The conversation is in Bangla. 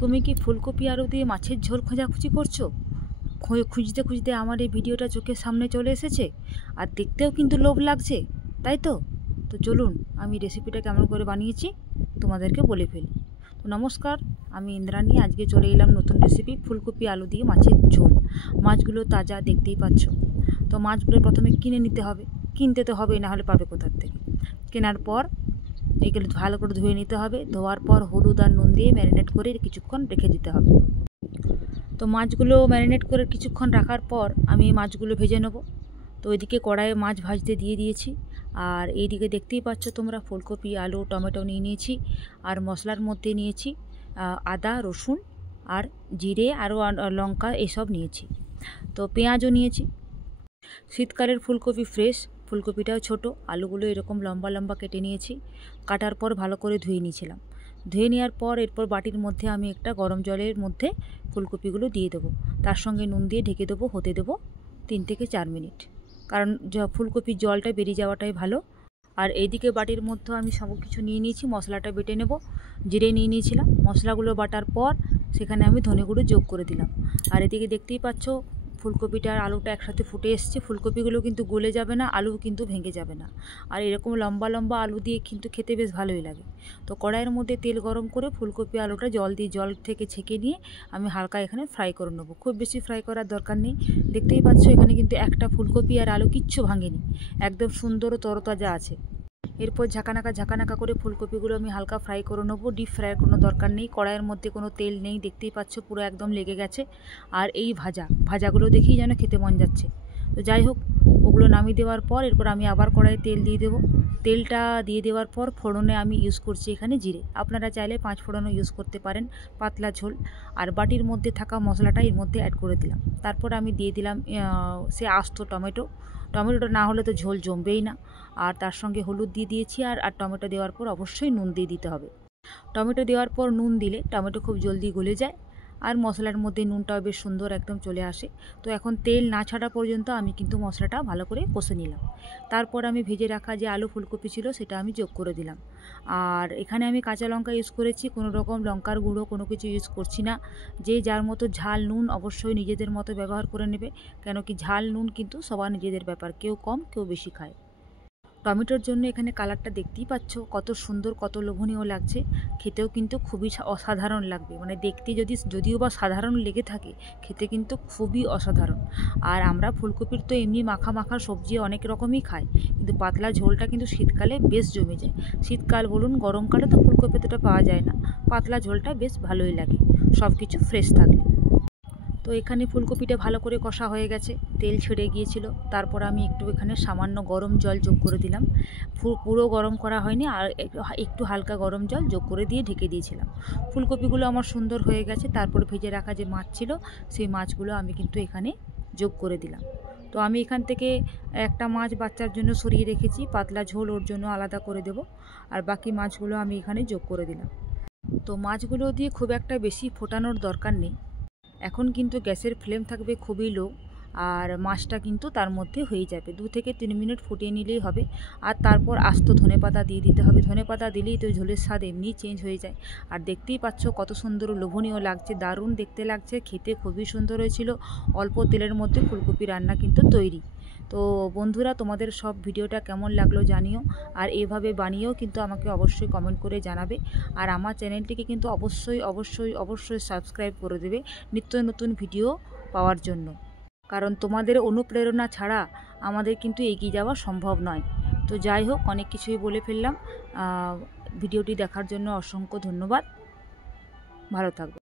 তুমি কি ফুলকপি আলু দিয়ে মাছের ঝোল খোঁজাখুঁজি করছো? খুঁজতে খুঁজতে আমার এই ভিডিওটা চোখের সামনে চলে এসেছে, আর দেখতেও কিন্তু লোভ লাগছে, তাই তো? তো চলুন আমি রেসিপিটা কেমন করে বানিয়েছি তোমাদেরকে বলে ফেলি। তো নমস্কার, আমি ইন্দ্রাণী। আজকে চলে এলাম নতুন রেসিপি, ফুলকপি আলু দিয়ে মাছের ঝোল। মাছগুলো তাজা, দেখতেই পাচ্ছ। তো মাছগুলো প্রথমে কিনে নিতে হবে, কিনতে তো হবেই, না হলে পাবে কোথার থেকে। কেনার পর এগুলো ভালো করে ধুয়ে নিতে হবে। ধোয়ার পর হলুদ আর নুন দিয়ে ম্যারিনেট করে কিছুক্ষণ রেখে দিতে হবে। তো মাছগুলো ম্যারিনেট করে কিছুক্ষণ রাখার পর আমি মাছগুলো ভেজে নেব। তো ওইদিকে কড়াইয়ে মাছ ভাজতে দিয়ে দিয়েছি, আর এইদিকে দেখতেই পাচ্ছ তোমরা ফুলকপি, আলু, টমেটো নিয়ে নিয়েছি। আর মশলার মধ্যে নিয়েছি আদা, রসুন আর জিরে, আরও লঙ্কা, এসব নিয়েছি। তো পেঁয়াজও নিয়েছি। শীতকালের ফুলকপি ফ্রেশ, ফুলকপিটাও ছোট, আলুগুলো এরকম লম্বা লম্বা কেটে নিয়েছি। কাটার পর ভালো করে ধুয়ে নিয়েছিলাম। ধুয়ে নেওয়ার পর এরপর বাটির মধ্যে আমি একটা গরম জলের মধ্যে ফুলকপিগুলো দিয়ে দেবো। তার সঙ্গে নুন দিয়ে ঢেকে দেবো, হতে দেবো 3 থেকে 4 মিনিট, কারণ ফুলকপির জলটা বেরিয়ে যাওয়াটাই ভালো। আর এইদিকে বাটির মধ্যে আমি সব কিছু নিয়ে নিয়েছি। মশলাটা বেটে নেব। জিরে নিয়ে নিয়েছিলাম, মশলাগুলো বাটার পর সেখানে আমি ধনে গুঁড়ো যোগ করে দিলাম। আর এদিকে দেখতেই পাচ্ছ ফুলকপিটা আর আলুটা একসাথে ফুটে এসছে। ফুলকপিগুলো কিন্তু গলে যাবে না, আলু কিন্তু ভেঙে যাবে না। আর এরকম লম্বা লম্বা আলু দিয়ে কিন্তু খেতে বেশ ভালোই লাগে। তো কড়াইয়ের মধ্যে তেল গরম করে ফুলকপি আলুটা জল থেকে ছেঁকে নিয়ে আমি হালকা এখানে ফ্রাই করে নেবো। খুব বেশি ফ্রাই করার দরকার নেই। দেখতেই পাচ্ছ এখানে কিন্তু একটা ফুলকপি আর আলু কিচ্ছু ভাঙেনি, একদম সুন্দর ও তরতাজা আছে। এরপর ঝাঁকানাকা করে ফুলকপিগুলো আমি হালকা ফ্রাই করে নেবো। ডিপ ফ্রাইয়ের কোনো দরকার নেই, কড়াইয়ের মধ্যে কোনো তেল নেই, দেখতেই পাচ্ছ পুরো একদম লেগে গেছে। আর এই ভাজাগুলো দেখেই যেন খেতে মন যাচ্ছে। তো যাই হোক, ওগুলো নামিয়ে দেওয়ার পর এরপর আমি আবার কড়াইয়ে তেল দিয়ে দেবো। তেলটা দিয়ে দেওয়ার পর ফোড়নে আমি ইউজ করছি এখানে জিরে। আপনারা চাইলে 5 ফোড়নও ইউজ করতে পারেন, পাতলা ঝোল। আর বাটির মধ্যে থাকা মশলাটা এর মধ্যে অ্যাড করে দিলাম। তারপর আমি দিয়ে দিলাম সে আস্ত টমেটোটা না হলে তো ঝোল জমবেই না। আর তার সঙ্গে হলুদ দিয়ে দিয়েছি। আর টমেটো দেওয়ার পর অবশ্যই নুন দিয়ে দিতে হবে। টমেটো দেওয়ার পর নুন দিলে টমেটো খুব জলদি গলে যায়, আর মশলার মধ্যে নুনটাও বেশ সুন্দর একদম চলে আসে। তো এখন তেল না ছাড়া পর্যন্ত আমি কিন্তু মশলাটা ভালো করে কষে নিলাম। তারপর আমি ভেজে রাখা যে আলু ফুলকপি ছিল সেটা আমি যোগ করে দিলাম। আর এখানে আমি কাঁচা লঙ্কা ইউজ করেছি, কোনো রকম লঙ্কার গুঁড়ো কোনো কিছু ইউজ করছি না। যে যার মতো ঝাল নুন অবশ্যই নিজেদের মতো ব্যবহার করে নেবে, কেন কি ঝাল নুন কিন্তু সবার নিজেদের ব্যাপার, কেউ কম কেউ বেশি খায়। টমেটোর জন্য এখানে কালারটা দেখতেই পাচ্ছ কত সুন্দর, কত লোভনীয় লাগছে। খেতেও কিন্তু খুবই অসাধারণ লাগবে, মানে দেখতে যদিও বা সাধারণ লেগে থাকে, খেতে কিন্তু খুবই অসাধারণ। আর আমরা ফুলকপির তো এমনি মাখা সবজি অনেক রকমই খাই, কিন্তু পাতলা ঝোলটা কিন্তু শীতকালে বেশ জমে যায়। শীতকাল বলুন, গরমকালে তো ফুলকপি এতটা পাওয়া যায় না, পাতলা ঝোলটা বেশ ভালোই লাগে, সব কিছু ফ্রেশ থাকলে। তো এখানে ফুলকপিটা ভালো করে কষা হয়ে গেছে, তেল ছেড়ে গিয়েছিল। তারপর আমি একটু এখানে সামান্য গরম জল যোগ করে দিলাম। পুরো গরম করা হয়নি, আর একটু হালকা গরম জল যোগ করে দিয়ে ঢেকে দিয়েছিলাম। ফুলকপিগুলো আমার সুন্দর হয়ে গেছে। তারপর ভেজে রাখা যে মাছ ছিল সেই মাছগুলো আমি কিন্তু এখানে যোগ করে দিলাম। তো আমি এখান থেকে একটা মাছ বাচ্চার জন্য সরিয়ে রেখেছি, পাতলা ঝোল ওর জন্য আলাদা করে দেব। আর বাকি মাছগুলো আমি এখানে যোগ করে দিলাম। তো মাছগুলো দিয়ে খুব একটা বেশি ফোটানোর দরকার নেই। এখন কিন্তু গ্যাসের ফ্লেম থাকবে খুবই লো, আর মাছটা কিন্তু তার মধ্যে হয়ে যাবে। 2 থেকে 3 মিনিট ফুটিয়ে নিলেই হবে। আর তারপর আস্ত ধনেপাতা দিয়ে দিতে হবে। ধনেপাতা দিলেই তো ঝোলের স্বাদ এমনিই চেঞ্জ হয়ে যায়। আর দেখতেই পাচ্ছ কত সুন্দর লোভনীয় লাগছে, দারুণ দেখতে লাগছে, খেতে খুবই সুন্দর হয়েছিল। অল্প তেলের মধ্যে ফুলকপি রান্না কিন্তু তৈরি। তো বন্ধুরা, তোমাদের সব ভিডিওটা কেমন লাগলো জানিও, আর এভাবে বানিয়েও কিন্তু আমাকে অবশ্যই কমেন্ট করে জানাবে। আর আমার চ্যানেলটিকে কিন্তু অবশ্যই সাবস্ক্রাইব করে দেবে নিত্য নতুন ভিডিও পাওয়ার জন্য, কারণ তোমাদের অনুপ্রেরণা ছাড়া আমাদের কিন্তু এগিয়ে যাওয়া সম্ভব নয়। তো যাই হোক, অনেক কিছুই বলে ফেললাম। ভিডিওটি দেখার জন্য অসংখ্য ধন্যবাদ। ভালো থাকবে।